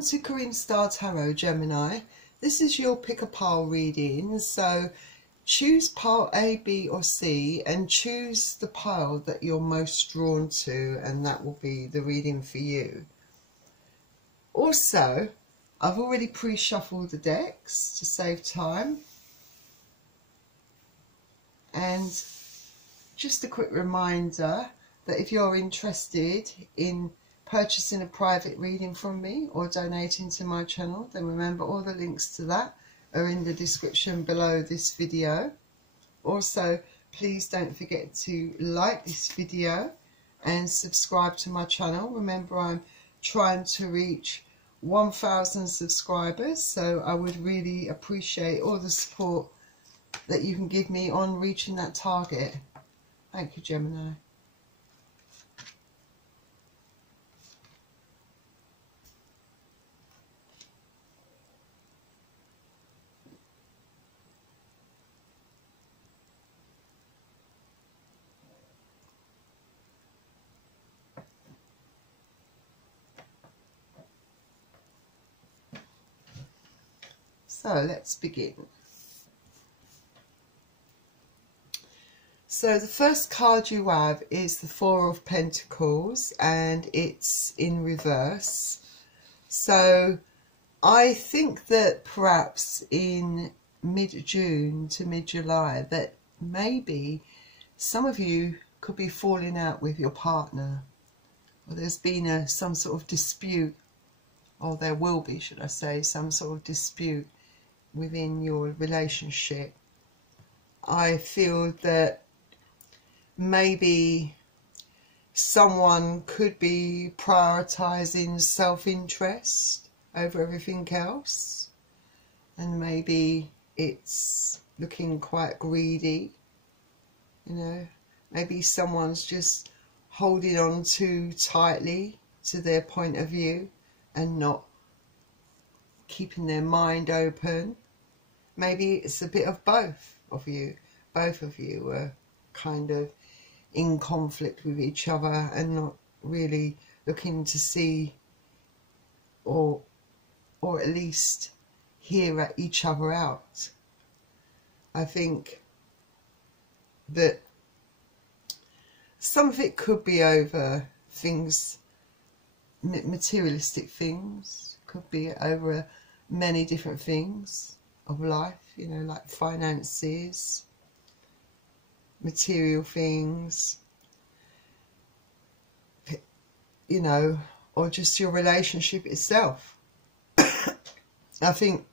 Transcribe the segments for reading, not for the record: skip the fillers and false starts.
Welcome to Karina Star Tarot, Gemini. This is your pick a pile reading, so choose pile A, B or C and choose the pile that you're most drawn to, and that will be the reading for you. Also, I've already pre-shuffled the decks to save time, and just a quick reminder that if you're interested in purchasing a private reading from me or donating to my channel, then remember all the links to that are in the description below this video. Also, please don't forget to like this video and subscribe to my channel. Remember, I'm trying to reach 1,000 subscribers, so I would really appreciate all the support that you can give me on reaching that target. Thank you, Gemini. So let's begin. So the first card you have is the Four of Pentacles, and it's in reverse. So I think that perhaps in mid-June to mid-July that maybe some of you could be falling out with your partner, or there's been some sort of dispute, or there will be, should I say, some sort of dispute within your relationship. I feel that maybe someone could be prioritizing self-interest over everything else, and maybe it's looking quite greedy, you know. Maybe someone's just holding on too tightly to their point of view and not keeping their mind open. Maybe it's a bit of both of you. Both of you are kind of in conflict with each other and not really looking to see or at least hear each other out. I think that some of it could be over things, materialistic things, could be over many different things of life, you know, like finances, material things, you know, or just your relationship itself. I think,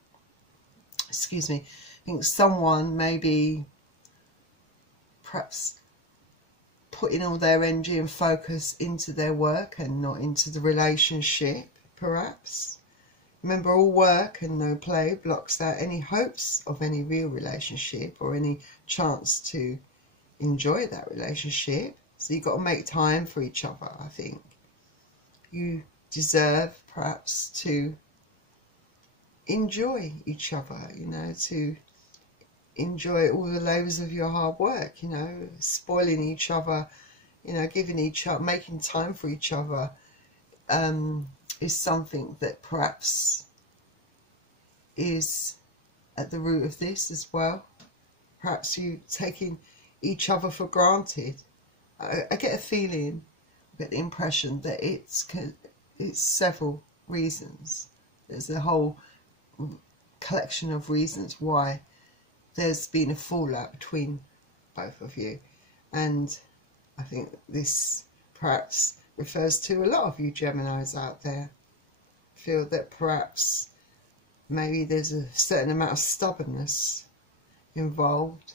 excuse me, I think someone maybe perhaps putting all their energy and focus into their work and not into the relationship, perhaps. Remember, all work and no play blocks out any hopes of any real relationship or any chance to enjoy that relationship. So you've got to make time for each other, I think. You deserve perhaps to enjoy each other, you know, to enjoy all the labours of your hard work, you know, spoiling each other, you know, giving each other, making time for each other, is something that perhaps is at the root of this as well. Perhaps you taking each other for granted. I get a feeling, I get the impression that it's several reasons. There's a whole collection of reasons why there's been a fallout between both of you, and I think this perhaps refers to a lot of you Geminis out there. Feel that perhaps maybe there's a certain amount of stubbornness involved.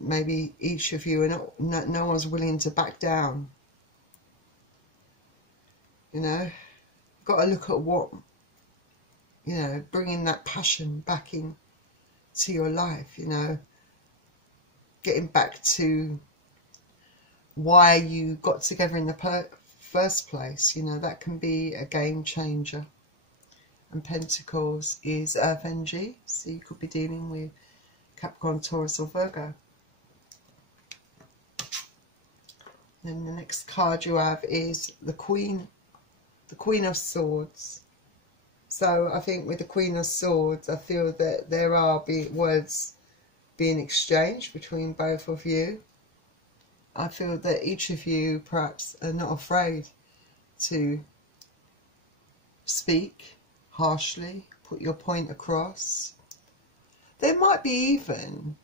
Maybe each of you are no one's willing to back down. You know, got to look at what, you know, bringing that passion back in to your life, you know, getting back to why you got together in the first place. You know, that can be a game changer. And Pentacles is Earth energy, so you could be dealing with Capricorn, Taurus or Virgo. And the next card you have is the Queen of Swords. So I think with the Queen of Swords, I feel that there are words being exchanged between both of you. I feel that each of you perhaps are not afraid to speak harshly, put your point across. There might be even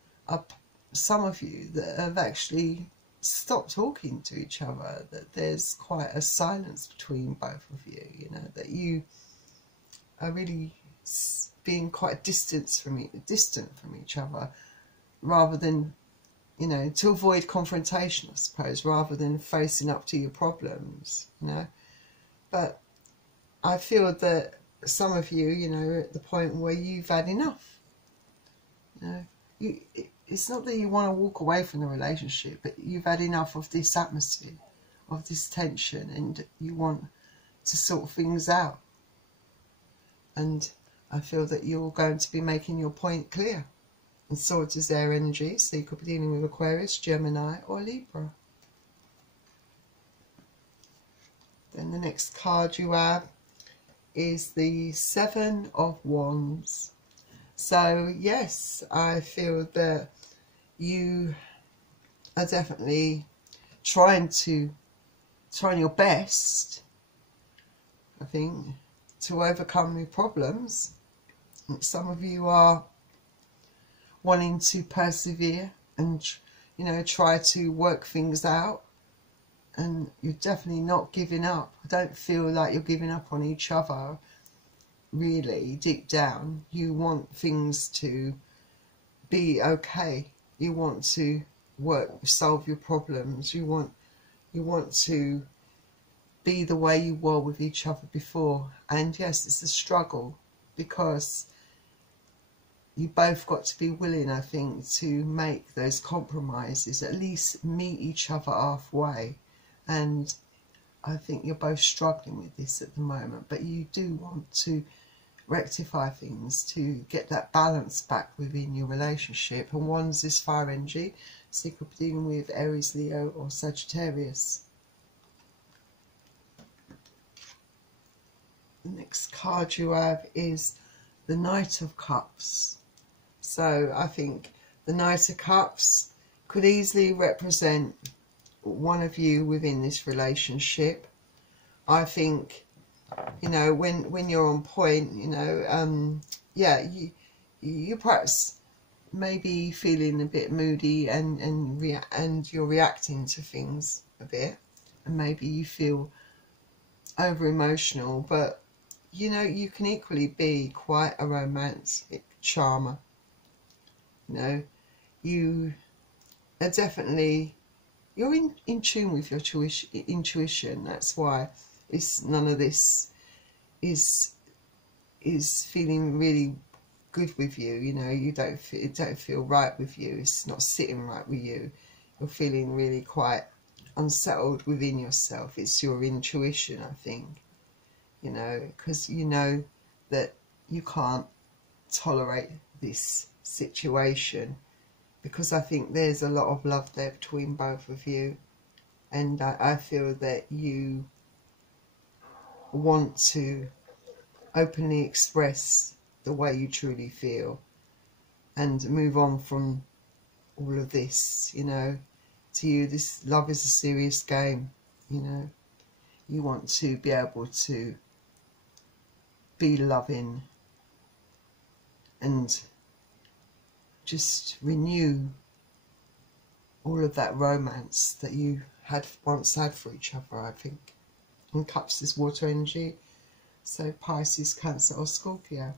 some of you that have actually stopped talking to each other, that there's quite a silence between both of you, you know, that you are really being quite distant from each other, rather than, you know, to avoid confrontation, I suppose, rather than facing up to your problems, you know. But I feel that some of you, you know, are at the point where you've had enough. You know, it's not that you want to walk away from the relationship, but you've had enough of this atmosphere, of this tension, and you want to sort things out. And I feel that you're going to be making your point clear. And Swords is air energy, so you could be dealing with Aquarius, Gemini or Libra. Then the next card you have is the Seven of Wands. So yes, I feel that you are definitely trying your best, I think, to overcome your problems. Some of you are wanting to persevere and, you know, try to work things out, and you're definitely not giving up. I don't feel like you're giving up on each other, really. Deep down, you want things to be okay. You want to solve your problems. You want to be the way you were with each other before. And yes, it's a struggle, because you both got to be willing, I think, to make those compromises, at least meet each other halfway. And I think you're both struggling with this at the moment, but you do want to rectify things to get that balance back within your relationship. And Wands is fire energy, so you could be dealing with Aries, Leo or Sagittarius. The next card you have is the Knight of Cups. So I think the Knight of Cups could easily represent one of you within this relationship. I think, you know, when you're on point, you know, yeah, you perhaps maybe feeling a bit moody and you're reacting to things a bit, and maybe you feel over emotional, but you know, you can equally be quite a romantic charmer. You know, you are definitely, you're in tune with your intuition. That's why none of this is feeling really good with you. You know, it don't feel right with you. It's not sitting right with you. You're feeling really quite unsettled within yourself. It's your intuition, I think. You know, because you know that you can't tolerate this situation, because I think there's a lot of love there between both of you, and I feel that you want to openly express the way you truly feel and move on from all of this. You know, to you, this love is a serious game. You know, you want to be able to be loving and just renew all of that romance that you once had for each other, I think. And Cups is water energy, so Pisces, Cancer or Scorpio.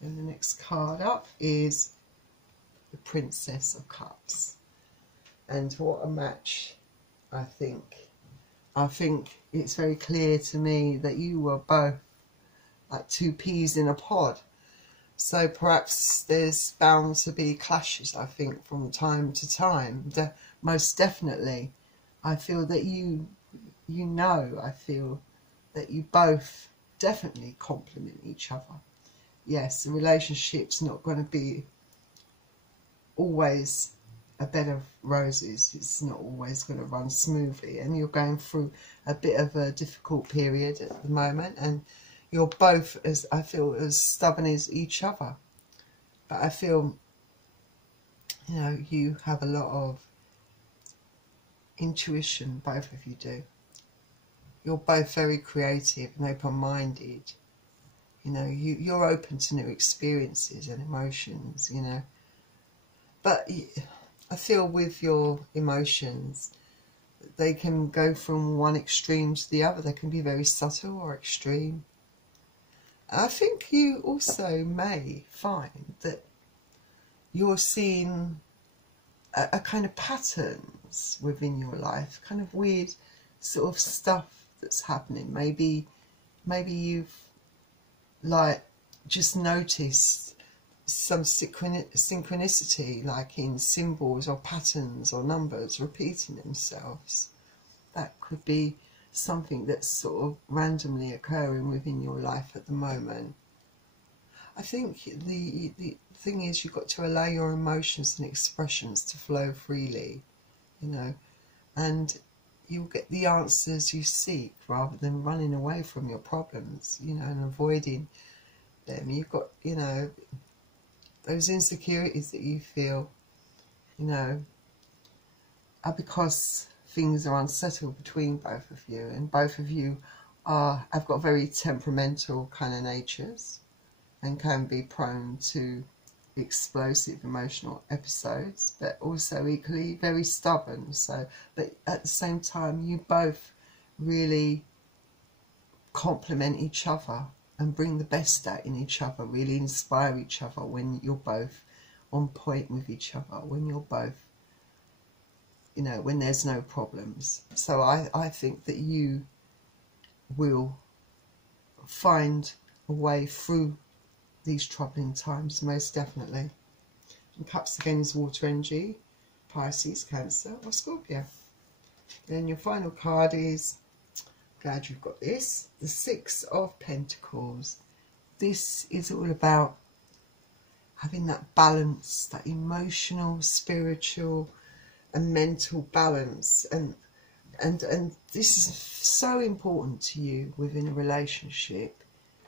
And the next card up is the Princess of Cups. And what a match, I think. I think it's very clear to me that you were both like two peas in a pod. So perhaps there's bound to be clashes, I think, from time to time. Most definitely. I feel that I feel that you both definitely complement each other. Yes, the relationship's not going to be always a bed of roses. It's not always going to run smoothly, and you're going through a bit of a difficult period at the moment, and you're both, as I feel, as stubborn as each other. But I feel, you know, you have a lot of intuition, both of you do. You're both very creative and open-minded. You know, you're open to new experiences and emotions, you know. But I feel with your emotions, they can go from one extreme to the other. They can be very subtle or extreme. I think you also may find that you're seeing a kind of patterns within your life, kind of weird sort of stuff that's happening. Maybe you've like just noticed some synchronicity, like in symbols or patterns or numbers repeating themselves. That could be something that's sort of randomly occurring within your life at the moment. I think the thing is, you've got to allow your emotions and expressions to flow freely, you know, and you'll get the answers you seek rather than running away from your problems, you know, and avoiding them. You've got, you know, those insecurities that you feel, you know, are because things are unsettled between both of you, and both of you have got very temperamental kind of natures and can be prone to explosive emotional episodes, but also equally very stubborn. So, but at the same time, you both really complement each other and bring the best out in each other, really inspire each other when you're both on point with each other, when you're both, you know, when there's no problems. So I think that you will find a way through these troubling times, most definitely. And Cups again is water energy, Pisces, Cancer or Scorpio. Then your final card is, glad you've got this, the Six of Pentacles. This is all about having that balance, that emotional, spiritual and mental balance, and this is so important to you within a relationship.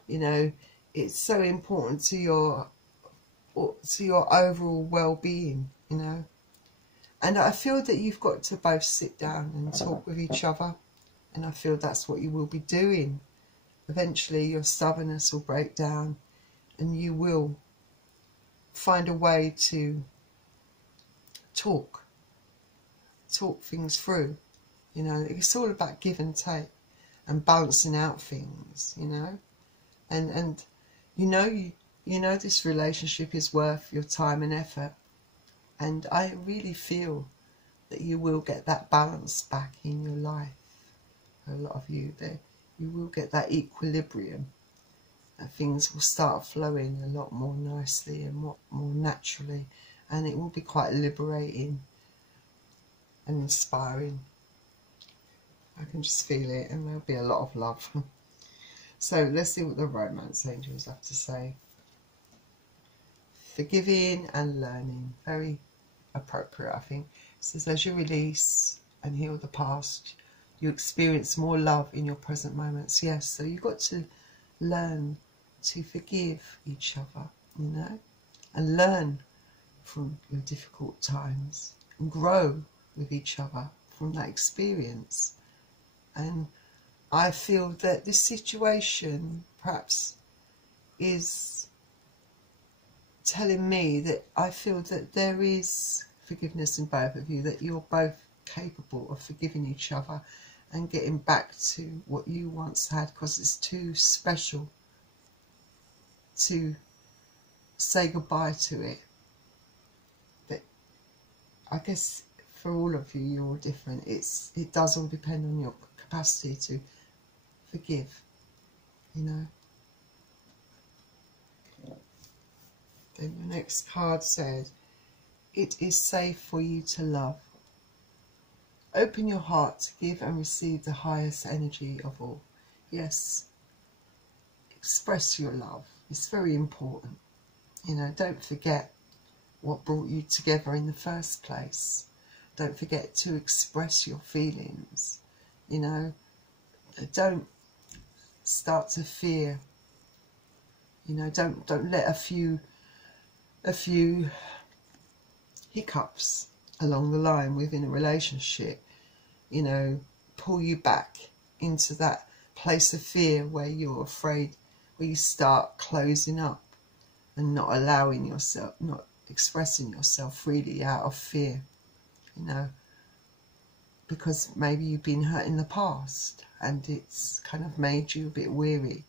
You know, it's so important to your overall well-being, you know. And I feel that you've got to both sit down and talk with each other, and I feel that's what you will be doing. Eventually your stubbornness will break down and you will find a way to talk things through. You know, it's all about give and take and balancing out things, you know. And you know this relationship is worth your time and effort, and I really feel that you will get that balance back in your life. A lot of you there, you will get that equilibrium, and things will start flowing a lot more nicely and more naturally, and it will be quite liberating and inspiring. I can just feel it, and there'll be a lot of love. So let's see what the romance angels have to say. Forgiving and learning, very appropriate, I think. It says, as you release and heal the past, you experience more love in your present moments. Yes, so you've got to learn to forgive each other, you know, and learn from your difficult times and grow with each other from that experience. And I feel that this situation perhaps is telling me that I feel that there is forgiveness in both of you, that you're both capable of forgiving each other and getting back to what you once had, because it's too special to say goodbye to it. But I guess for all of you, you're all different. It does all depend on your capacity to forgive, you know. Then the next card says, it is safe for you to love. Open your heart to give and receive the highest energy of all. Yes, express your love. It's very important. You know, don't forget what brought you together in the first place. Don't forget to express your feelings. You know, don't start to fear You know, don't let a few hiccups along the line within a relationship, you know, pull you back into that place of fear where you're afraid, where you start closing up and not allowing yourself, not expressing yourself freely out of fear, you know, because maybe you've been hurt in the past and it's kind of made you a bit weary.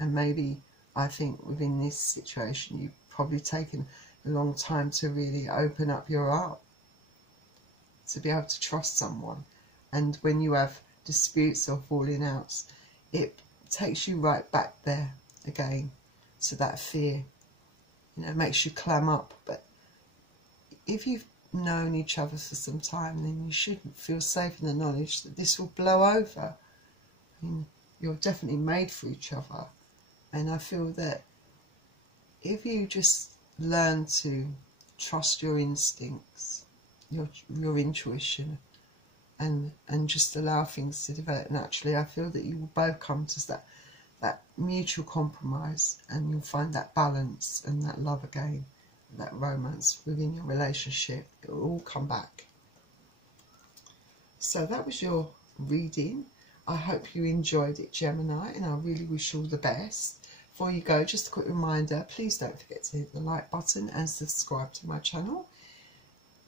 And maybe, I think within this situation, you've probably taken a long time to really open up your heart, to be able to trust someone. And when you have disputes or falling outs, it takes you right back there again to that fear. You know, it makes you clam up. But if you've known each other for some time, then you shouldn't feel safe in the knowledge that this will blow over. I mean, you're definitely made for each other. And I feel that if you just learn to trust your instincts, your intuition, and just allow things to develop naturally, I feel that you will both come to that mutual compromise, and you'll find that balance and that love again, that romance within your relationship. It will all come back. So that was your reading. I hope you enjoyed it, Gemini, and I really wish you all the best. Before you go, just a quick reminder, please don't forget to hit the like button and subscribe to my channel.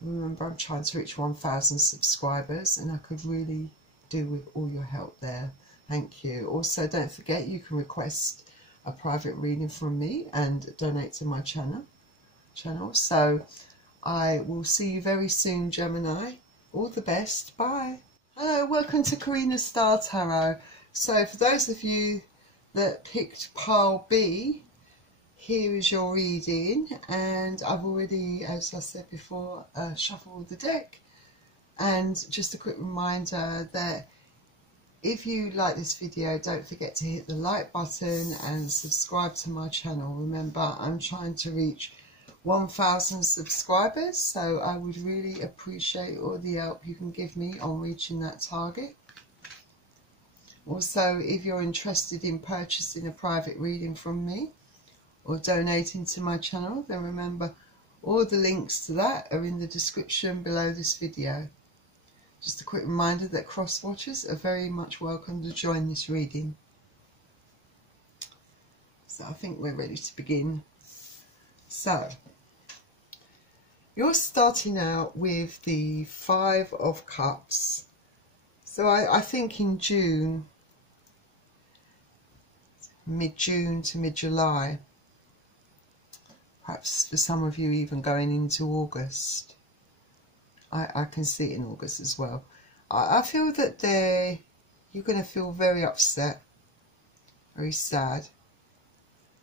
Remember, I'm trying to reach 1,000 subscribers, and I could really do with all your help there. Thank you. Also, don't forget you can request a private reading from me and donate to my channel. So I will see you very soon, Gemini. All the best. Bye. Hello, welcome to Karina Star Tarot. So for those of you that picked pile B, here is your reading, and I've already, as I said before, shuffled the deck. And just a quick reminder that if you like this video, don't forget to hit the like button and subscribe to my channel. Remember, I'm trying to reach 1,000 subscribers, so I would really appreciate all the help you can give me on reaching that target. Also, if you're interested in purchasing a private reading from me or donating to my channel, then remember, all the links to that are in the description below this video. Just a quick reminder that cross-watchers are very much welcome to join this reading. So I think we're ready to begin. So, you're starting out with the 5 of Cups. So I think in June, mid-June to mid-July, perhaps for some of you even going into August. I can see it in August as well. I feel that you're going to feel very upset, very sad,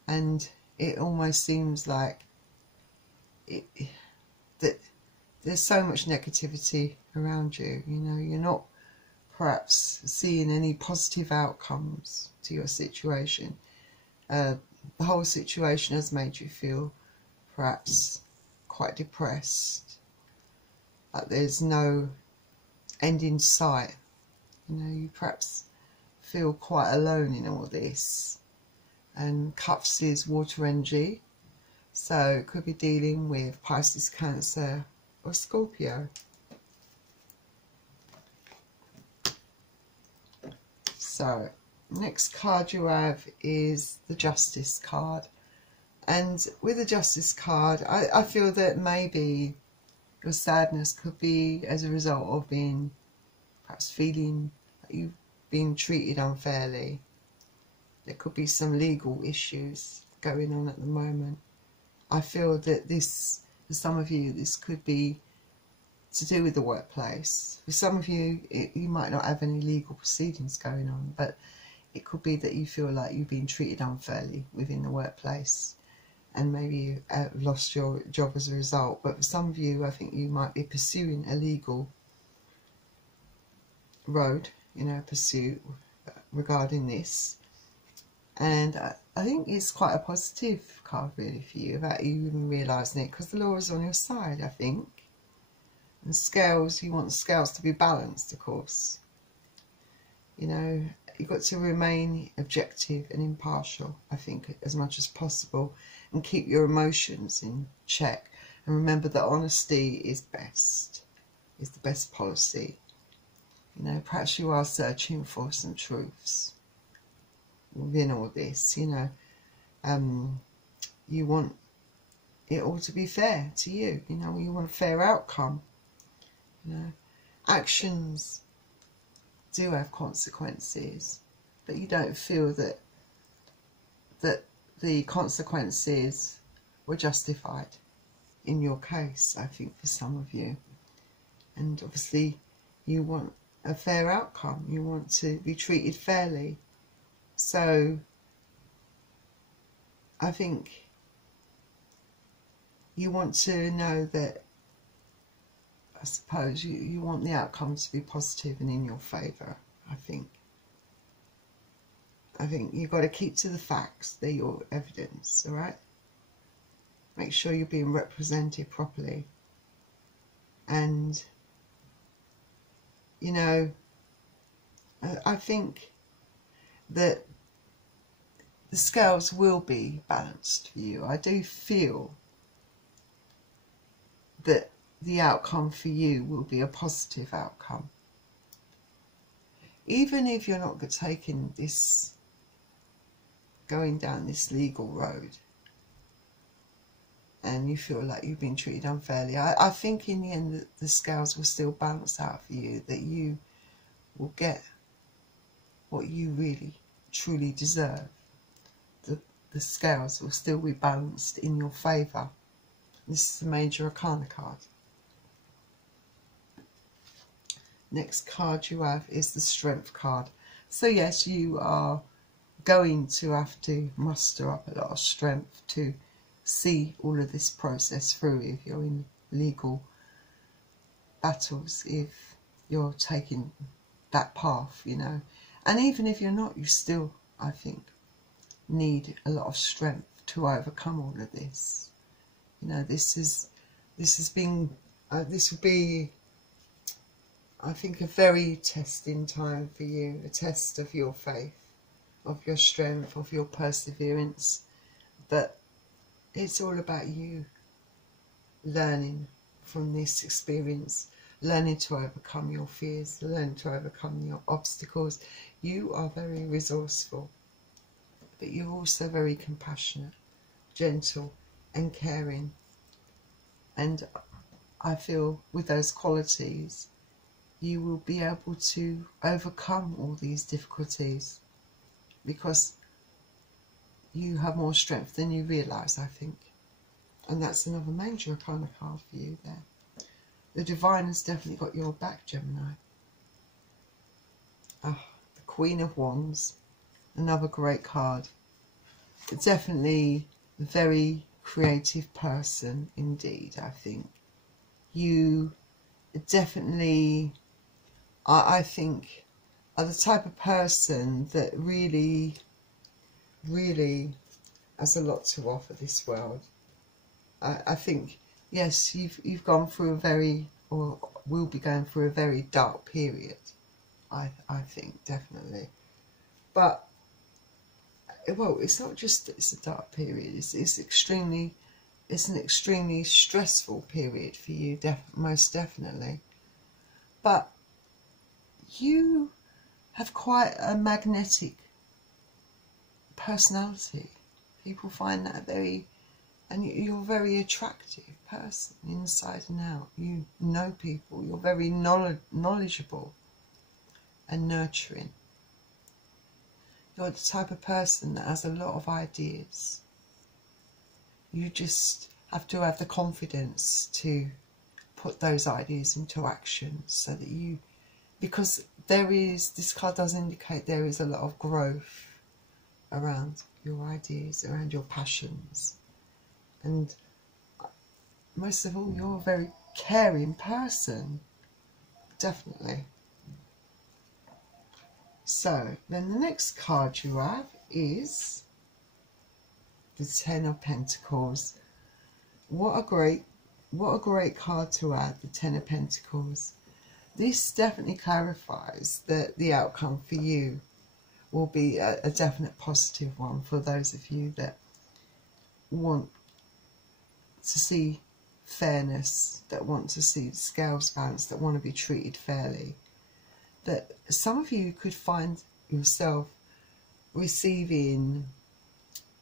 and it almost seems like that there's so much negativity around you. You know, you're not perhaps seeing any positive outcomes to your situation. The whole situation has made you feel perhaps quite depressed. Like there's no end in sight. You know, you perhaps feel quite alone in all this. And Cups is water energy, so it could be dealing with Pisces, Cancer or Scorpio. So next card you have is the Justice card, and with the Justice card I feel that maybe your sadness could be as a result of being perhaps feeling that you've been treated unfairly. There could be some legal issues going on at the moment. I feel that this, for some of you, this could be to do with the workplace. For some of you, you might not have any legal proceedings going on, but it could be that you feel like you've been treated unfairly within the workplace, and maybe you have lost your job as a result. But for some of you, I think you might be pursuing a legal road, you know, pursuit regarding this. And I think it's quite a positive card really for you, without you even realising it, because the law is on your side, I think. And scales, you want the scales to be balanced, of course. You know, you've got to remain objective and impartial, I think, as much as possible, and keep your emotions in check. And remember that honesty is best, is the best policy. You know, perhaps you are searching for some truths within all this, you know. You want it all to be fair to you, you know, you want a fair outcome. You know, actions do have consequences, but you don't feel that the consequences were justified in your case, I think, for some of you. And obviously you want a fair outcome, you want to be treated fairly. So I think you want to know that, I suppose, you want the outcome to be positive and in your favour, I think. I think you've got to keep to the facts. They're your evidence, all right? Make sure you're being represented properly. And, you know, I think that the scales will be balanced for you. I do feel that the outcome for you will be a positive outcome. Even if you're not taking this, going down this legal road, and you feel like you've been treated unfairly, I think in the end the scales will still balance out for you, that you will get what you really, truly deserve. The scales will still be balanced in your favour. This is the Major Arcana card. Next card you have is the Strength card. So yes, you are going to have to muster up a lot of strength to see all of this process through if you're in legal battles, if you're taking that path, you know. And even if you're not, you still, I think, need a lot of strength to overcome all of this. You know, this will be, I think, a very testing time for you, a test of your faith, of your strength, of your perseverance. But it's all about you learning from this experience, learning to overcome your fears, learning to overcome your obstacles. You are very resourceful, but you're also very compassionate, gentle and caring. And I feel with those qualities, you will be able to overcome all these difficulties, because you have more strength than you realise, I think. And that's another Major Arcana card for you there. The Divine has definitely got your back, Gemini. Ah, the Queen of Wands, another great card. Definitely a very creative person indeed, I think. You definitely, I think, are the type of person that really, really has a lot to offer this world. I think, yes, you've gone through a very, or will be going through a very dark period. I think, definitely. But, well, it's not just that it's a dark period. It's an extremely stressful period for you, most definitely. But you have quite a magnetic personality. People find that very, and you're a very attractive person inside and out. You know people. You're very knowledgeable and nurturing. You're the type of person that has a lot of ideas. You just have to have the confidence to put those ideas into action, so that you, because there is, this card does indicate there is a lot of growth around your ideas, around your passions. And most of all, you're a very caring person, definitely. So then the next card you have is the Ten of Pentacles. What a great card to add, the Ten of Pentacles. This definitely clarifies the outcome for you. will be a definite positive one for those of you that want to see fairness, that want to see the scales balanced, that want to be treated fairly. That some of you could find yourself receiving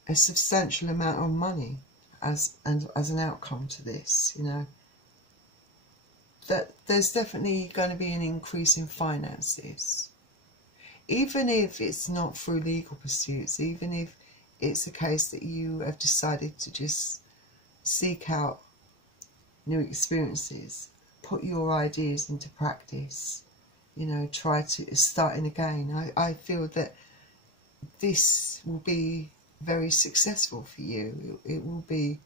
a substantial amount of money as an outcome to this, you know. That there's definitely going to be an increase in finances. Even if it's not through legal pursuits, even if it's a case that you have decided to just seek out new experiences, put your ideas into practice, you know, try to starting again. I feel that this will be very successful for you. It will be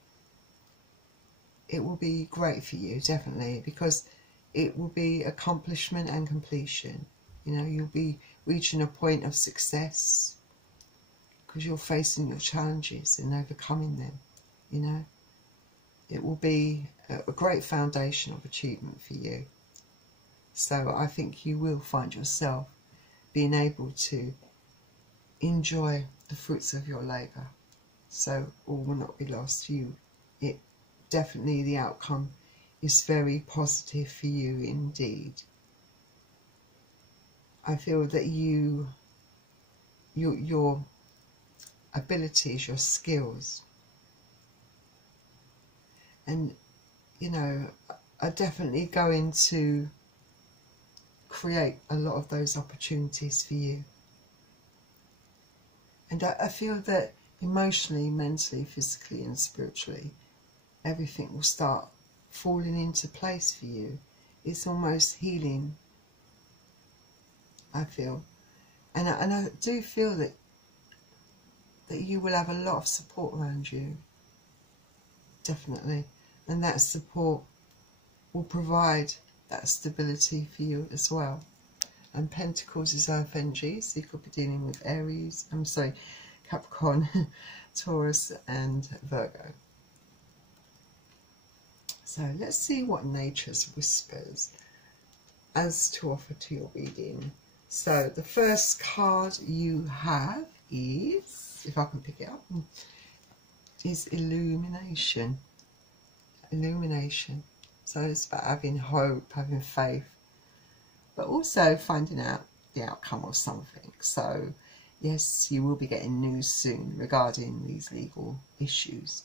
great for you, definitely, because it will be accomplishment and completion. You know, you'll be reaching a point of success because you're facing your challenges and overcoming them, you know. It will be a great foundation of achievement for you. So I think you will find yourself being able to enjoy the fruits of your labour. So all will not be lost. Definitely the outcome is very positive for you indeed. I feel that your abilities, your skills, and you know, are definitely going to create a lot of those opportunities for you. And I feel that emotionally, mentally, physically and spiritually, everything will start falling into place for you. It's almost healing, I feel. And I do feel that you will have a lot of support around you, definitely. And that support will provide that stability for you as well. And Pentacles is Earth energy, so you could be dealing with Aries, Capricorn, Taurus and Virgo. So let's see what Nature's whispers as to offer to your reading. So the first card you have is, if I can pick it up, is Illumination. Illumination. So it's about having hope, having faith, but also finding out the outcome of something. So yes, you will be getting news soon regarding these legal issues.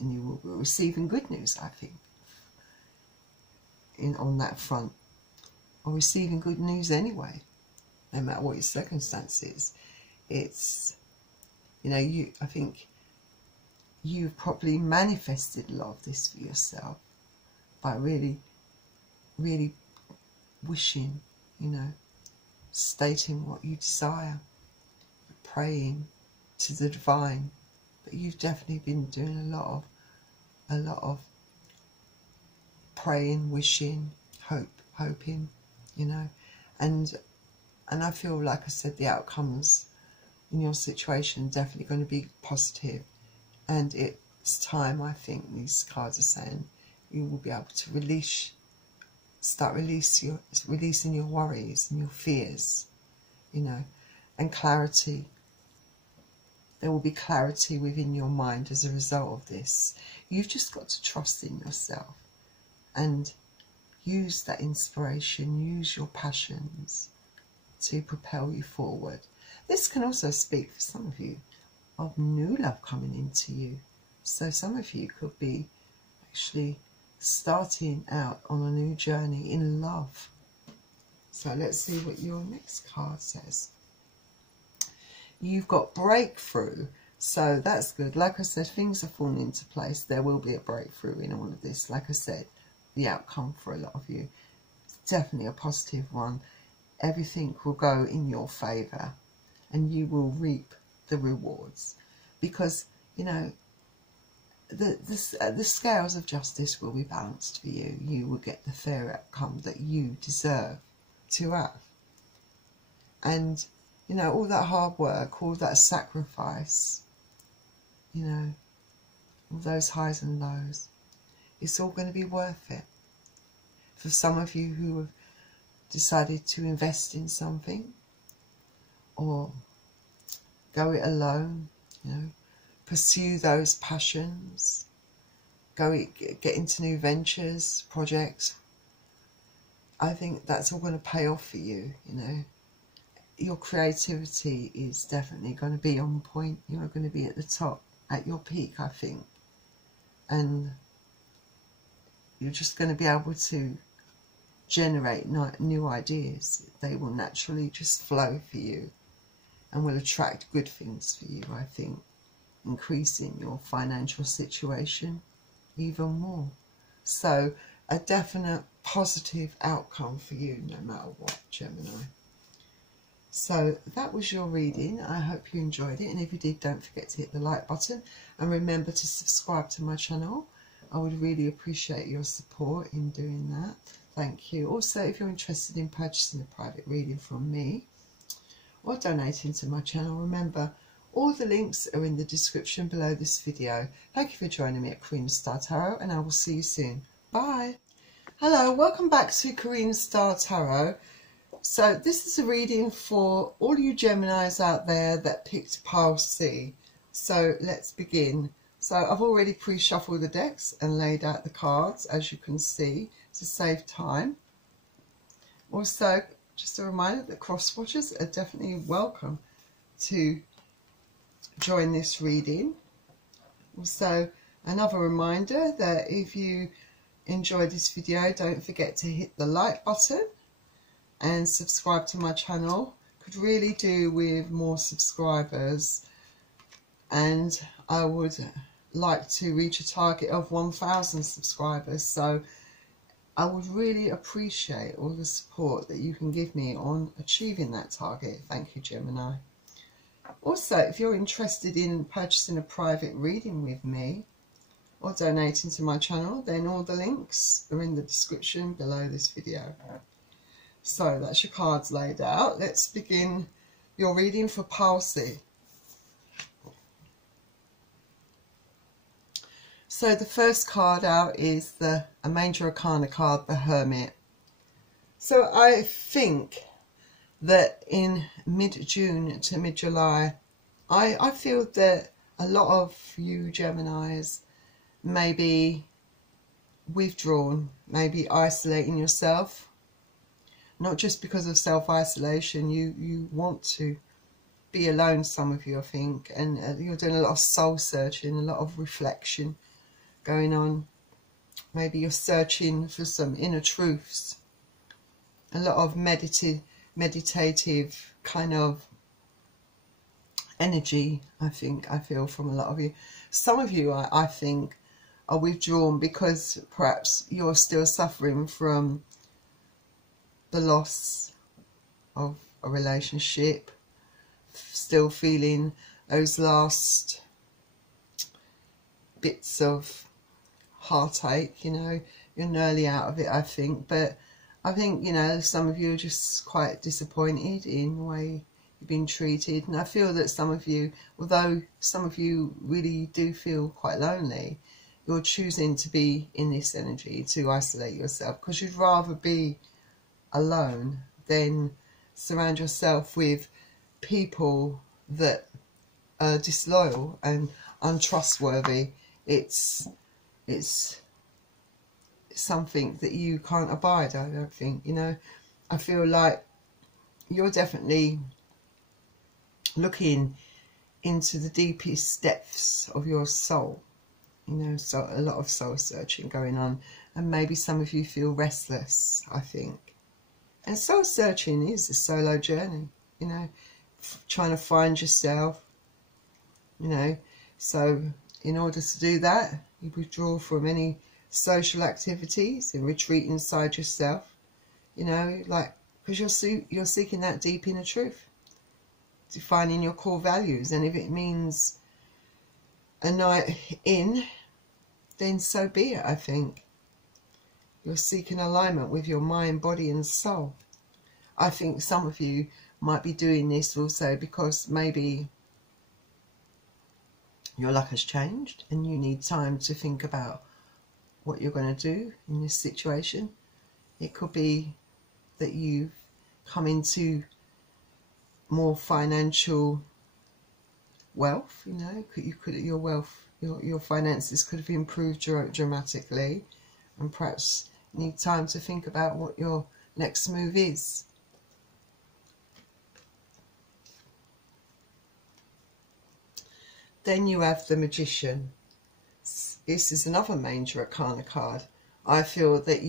And you will be receiving good news, I think, on that front. Or receiving good news anyway, no matter what your circumstances. It's, you know, I think you've probably manifested a lot of this for yourself by really, really wishing, you know, stating what you desire, praying to the divine. But you've definitely been doing a lot of praying, wishing, hoping, you know, and I feel, like I said, the outcomes in your situation are definitely going to be positive. And it's time, I think, these cards are saying, you will be able to start releasing your worries and your fears, you know, and clarity. There will be clarity within your mind as a result of this. You've just got to trust in yourself and use that inspiration, use your passions to propel you forward. This can also speak for some of you of new love coming into you. So some of you could be actually starting out on a new journey in love. So let's see what your next card says. You've got breakthrough, so that's good. Like I said, things are falling into place. There will be a breakthrough in all of this. Like I said, the outcome for a lot of you is definitely a positive one. Everything will go in your favour and you will reap the rewards, because, you know, the scales of justice will be balanced for you. You will get the fair outcome that you deserve to have. And you know, all that hard work, all that sacrifice, you know, all those highs and lows, it's all going to be worth it. For some of you who have decided to invest in something, or go it alone, you know, pursue those passions, get into new ventures, projects. I think that's all going to pay off for you, you know. Your creativity is definitely going to be on point. You're going to be at the top, at your peak, I think. And you're just going to be able to generate new ideas. They will naturally just flow for you and will attract good things for you, I think, increasing your financial situation even more. So a definite positive outcome for you no matter what, Gemini. So that was your reading. I hope you enjoyed it, and if you did, don't forget to hit the like button and remember to subscribe to my channel. I would really appreciate your support in doing that. Thank you. Also, if you're interested in purchasing a private reading from me or donating to my channel, remember all the links are in the description below this video. Thank you for joining me at Karina Star Tarot, and I will see you soon. Bye. Hello, welcome back to Karina Star Tarot. So this is a reading for all you Geminis out there that picked pile C. So let's begin. So I've already pre-shuffled the decks and laid out the cards, as you can see, to save time. Also, just a reminder that cross-watchers are definitely welcome to join this reading. Also, another reminder that if you enjoyed this video, don't forget to hit the like button and subscribe to my channel. Could really do with more subscribers, and I would like to reach a target of 1,000 subscribers, so I would really appreciate all the support that you can give me on achieving that target. Thank you, Gemini. Also, if you're interested in purchasing a private reading with me or donating to my channel, then all the links are in the description below this video. So that's your cards laid out. Let's begin your reading for pile C. So the first card out is a Major Arcana card, the Hermit. So I think that in mid-June to mid-July, I feel that a lot of you Geminis may be withdrawn, maybe isolating yourself. Not just because of self-isolation, you want to be alone, some of you, I think, and you're doing a lot of soul searching, a lot of reflection going on. Maybe you're searching for some inner truths, a lot of meditative kind of energy, I feel from a lot of you. Some of you, I think, are withdrawn because perhaps you're still suffering from the loss of a relationship, still feeling those last bits of heartache, you know. You're nearly out of it, I think, but I think, you know, some of you are just quite disappointed in the way you've been treated, and I feel that some of you, although some of you really do feel quite lonely, you're choosing to be in this energy, to isolate yourself, because you'd rather be alone than surround yourself with people that are disloyal and untrustworthy. It's something that you can't abide, I don't think, you know. I feel like you're definitely looking into the deepest depths of your soul, you know, so a lot of soul searching going on, and maybe some of you feel restless, I think. And soul searching is a solo journey, you know, trying to find yourself, you know. So in order to do that, you withdraw from any social activities and retreat inside yourself, you know, like, because you're seeking that deep inner truth, defining your core values. And if it means a night in, then so be it, I think. You're seeking alignment with your mind, body and soul. I think some of you might be doing this also because maybe your luck has changed and you need time to think about what you're going to do in this situation. It could be that you've come into more financial wealth, you know. Your wealth, your finances could have improved dramatically, and perhaps you need time to think about what your next move is. Then you have the Magician. This is another major arcana card. I feel that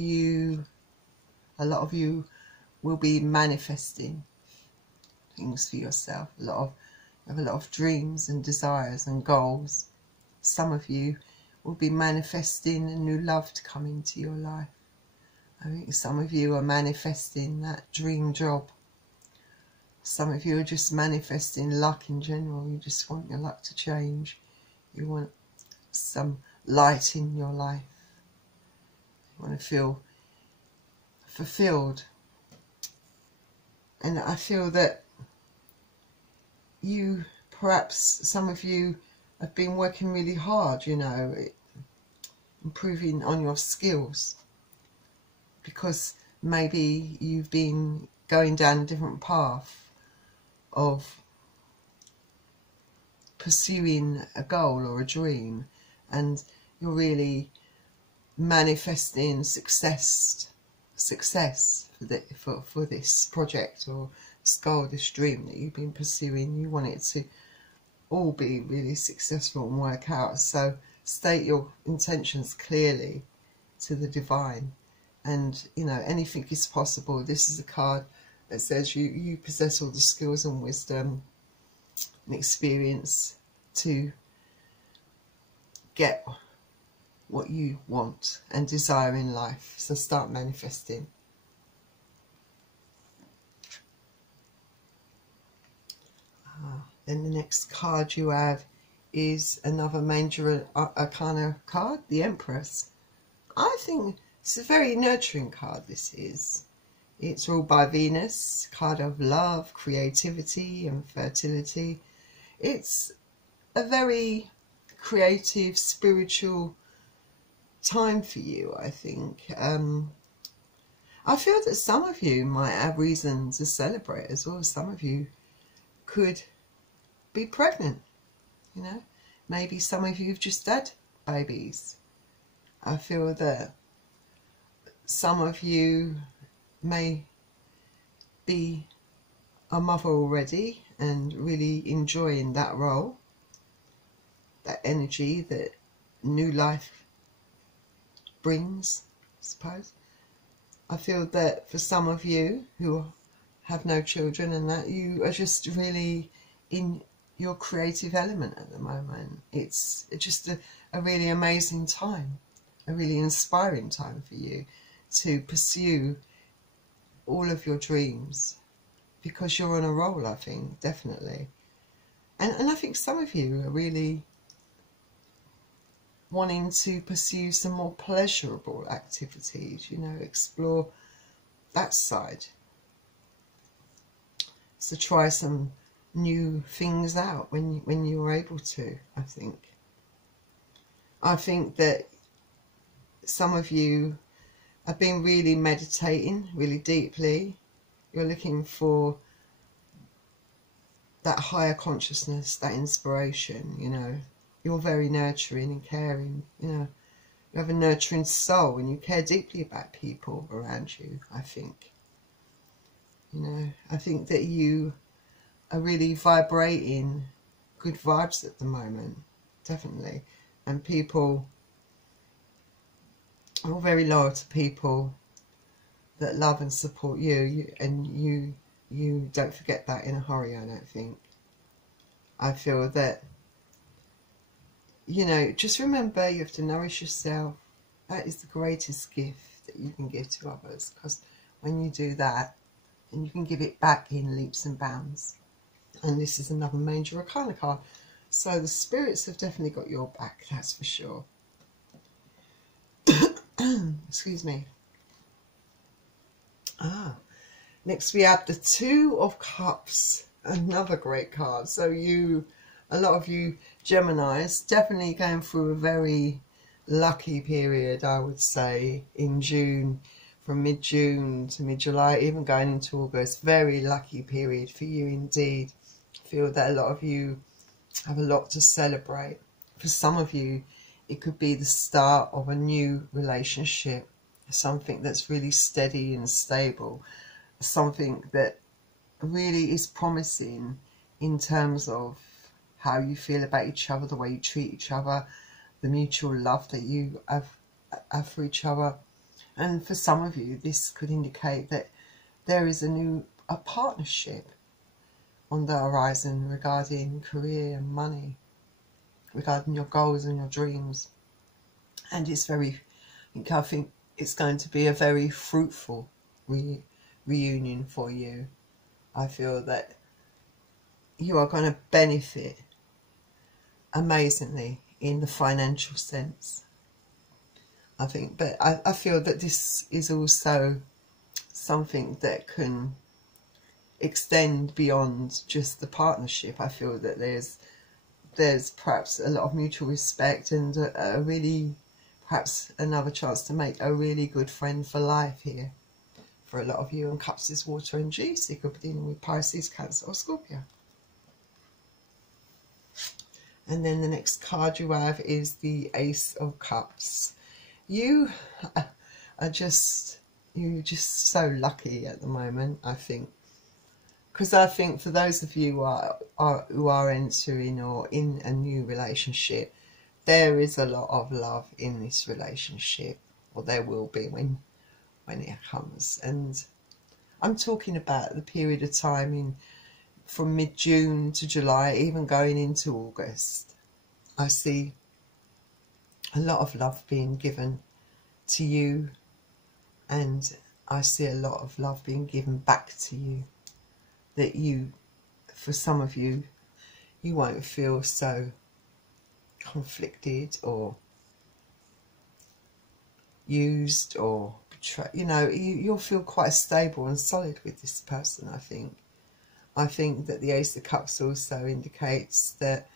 a lot of you will be manifesting things for yourself. You have a lot of dreams and desires and goals. Some of you will be manifesting a new love to come into your life. I think some of you are manifesting that dream job. Some of you are just manifesting luck in general. You just want your luck to change. You want some light in your life. You want to feel fulfilled. And I feel that perhaps some of you have been working really hard, you know, improving on your skills, because maybe you've been going down a different path of pursuing a goal or a dream, and you're really manifesting success for this project or this goal, this dream that you've been pursuing. You want it to all be really successful and work out. So state your intentions clearly to the divine, and you know, anything is possible. This is a card that says you possess all the skills and wisdom and experience to get what you want and desire in life. So start manifesting. Then the next card you have is another major arcana card, the Empress. I think it's a very nurturing card, this is. It's ruled by Venus, card of love, creativity and fertility. It's a very creative, spiritual time for you, I think. I feel that some of you might have reason to celebrate as well. Some of you could be pregnant, you know. Maybe some of you have just had babies. I feel that some of you may be a mother already and really enjoying that role, that energy that new life brings, I suppose. I feel that for some of you who have no children and that, you are just really in your creative element at the moment. It's just a really amazing time, a really inspiring time for you to pursue all of your dreams, because you're on a roll, I think, definitely. And I think some of you are really wanting to pursue some more pleasurable activities, you know, explore that side. So try some new things out when you're able to, I think. I think that some of you have been really meditating really deeply. You're looking for that higher consciousness, that inspiration, you know. You're very nurturing and caring, you know. You have a nurturing soul and you care deeply about people around you, I think. You know, I think that you are really vibrating good vibes at the moment, definitely. And people are very loyal to people that love and support you, and you don't forget that in a hurry, I don't think. I feel that, you know, just remember you have to nourish yourself. That is the greatest gift that you can give to others, because when you do that, and you can give it back in leaps and bounds. And this is another major arcana card. So the spirits have definitely got your back, that's for sure. Excuse me. Next we have the Two of Cups, another great card. So a lot of you Geminis, definitely going through a very lucky period, I would say, in June from mid-June to mid-July, even going into August. Very lucky period for you indeed. I feel that a lot of you have a lot to celebrate. For some of you, it could be the start of a new relationship, something that's really steady and stable, something that really is promising in terms of how you feel about each other, the way you treat each other, the mutual love that you have for each other. And for some of you, this could indicate that there is a partnership on the horizon regarding career and money, regarding your goals and your dreams. And it's I think it's going to be a very fruitful reunion for you. I feel that you are going to benefit amazingly in the financial sense. I think, but I feel that this is also something that can extend beyond just the partnership. I feel that there's perhaps a lot of mutual respect and a really, perhaps another chance to make a really good friend for life here for a lot of you. And Cups is water energy, so you could be dealing with Pisces, Cancer or Scorpio. And then the next card you have is the Ace of Cups. You're just so lucky at the moment, I think. Because I think for those of you who are entering or in a new relationship, there is a lot of love in this relationship, or there will be when it comes. And I'm talking about the period of time from mid-June to July, even going into August. I see a lot of love being given to you, and I see a lot of love being given back to you, that for some of you, you won't feel so conflicted or used or betrayed. You know, you'll feel quite stable and solid with this person, I think. I think that the Ace of Cups also indicates that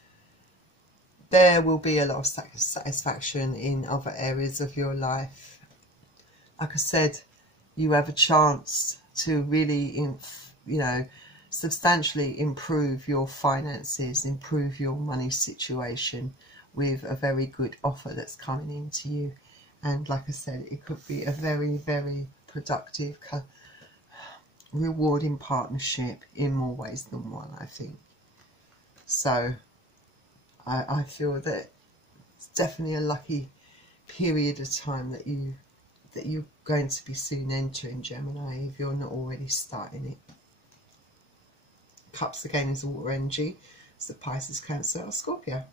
there will be a lot of satisfaction in other areas of your life. Like I said, you have a chance to really, substantially improve your finances, improve your money situation with a very good offer that's coming into you. And like I said, it could be a very, very productive, rewarding partnership in more ways than one, I think. So I feel that it's definitely a lucky period of time that you're going to be soon entering, Gemini, if you're not already starting it. Cups again is water energy, so Pisces, Cancer or Scorpio.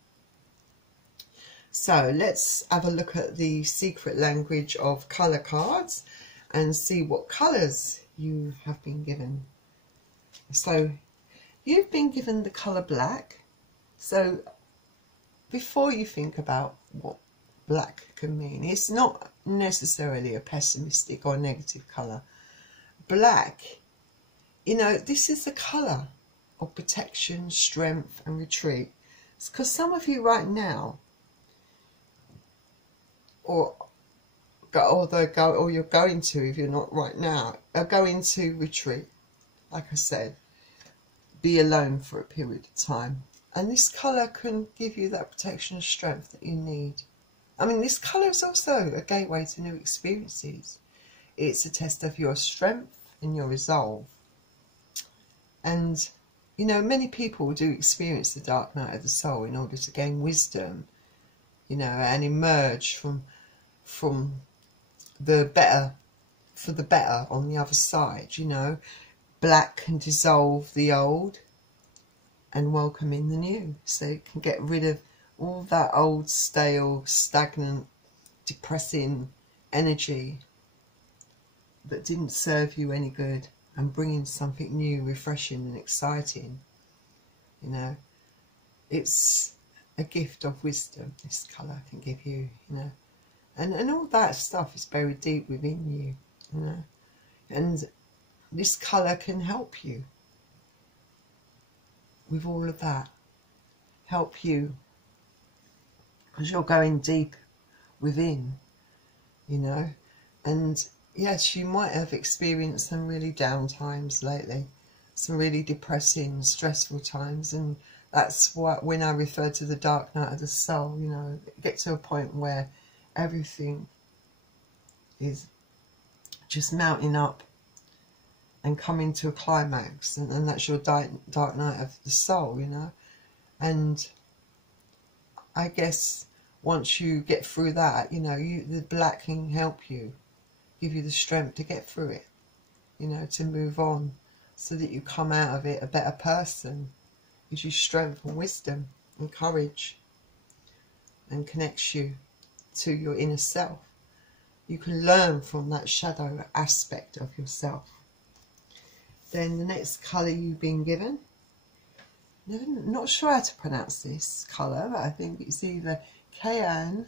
So let's have a look at the secret language of colour cards and see what colours you have been given. So you've been given the colour black. So before you think about what black can mean, it's not necessarily a pessimistic or negative colour. Black, this is the colour of protection, strength and retreat. It's because some of you right now, or you're going to, if you're not right now, are going to retreat. Like I said, be alone for a period of time. And this colour can give you that protection and strength that you need. I mean, this colour is also a gateway to new experiences. It's a test of your strength and your resolve. And, many people do experience the dark night of the soul in order to gain wisdom, and emerge from the better, for the better on the other side, Black can dissolve the old and welcome in the new. So it can get rid of all that old, stale, stagnant, depressing energy that didn't serve you any good, and bring in something new, refreshing and exciting. It's a gift of wisdom, this colour can give you, and all that stuff is buried deep within you, and this colour can help you with all of that, help you, because you're going deep within, and yes, you might have experienced some really down times lately, some really depressing, stressful times, and that's what, when I refer to the dark night of the soul, you know, get to a point where everything is just mounting up and coming to a climax, and that's your dark night of the soul, you know. And I guess once you get through that, you know, the black can help you, give you the strength to get through it, you know, to move on, so that you come out of it a better person. Gives you strength and wisdom and courage, and connects you to your inner self. You can learn from that shadow aspect of yourself. Then the next colour you've been given, not sure how to pronounce this colour, but I think it's either Cayenne.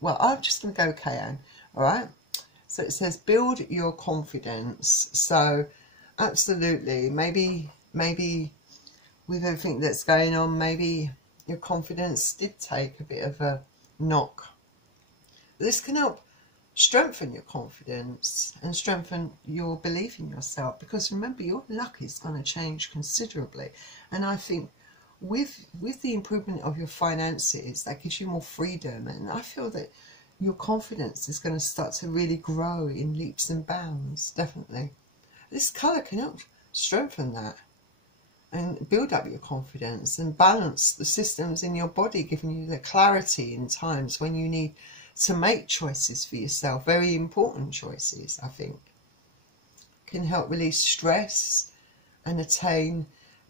Well, I'm just going to go Cayenne, alright? So it says build your confidence. So absolutely, maybe with everything that's going on, maybe your confidence did take a bit of a knock. This can help strengthen your confidence and strengthen your belief in yourself, because remember, your luck is going to change considerably. And I think with the improvement of your finances, that gives you more freedom, and I feel that your confidence is going to start to really grow in leaps and bounds. Definitely this colour can help strengthen that and build up your confidence and balance the systems in your body, giving you the clarity in times when you need to make choices for yourself, very important choices. I think can help release stress and attain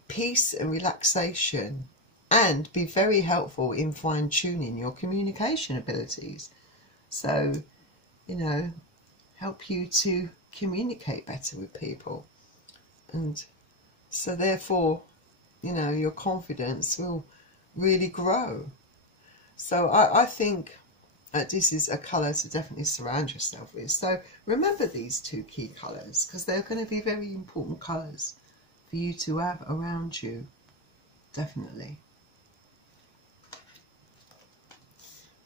peace and relaxation, and be very helpful in fine-tuning your communication abilities. So, you know, help you to communicate better with people, and so therefore, you know, your confidence will really grow. So I think this is a colour to definitely surround yourself with. So remember these two key colours, because they're going to be very important colours for you to have around you, definitely.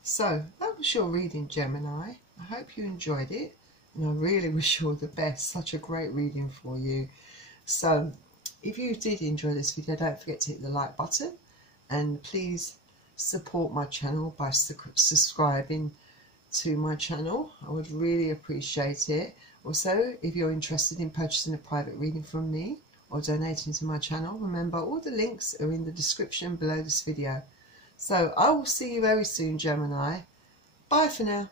So that was your reading, Gemini. I hope you enjoyed it, and I really wish you all the best. Such a great reading for you. So if you did enjoy this video, don't forget to hit the like button, and please support my channel by subscribing to my channel. I would really appreciate it. Also, if you're interested in purchasing a private reading from me or donating to my channel, remember all the links are in the description below this video. So I will see you very soon, Gemini. Bye for now.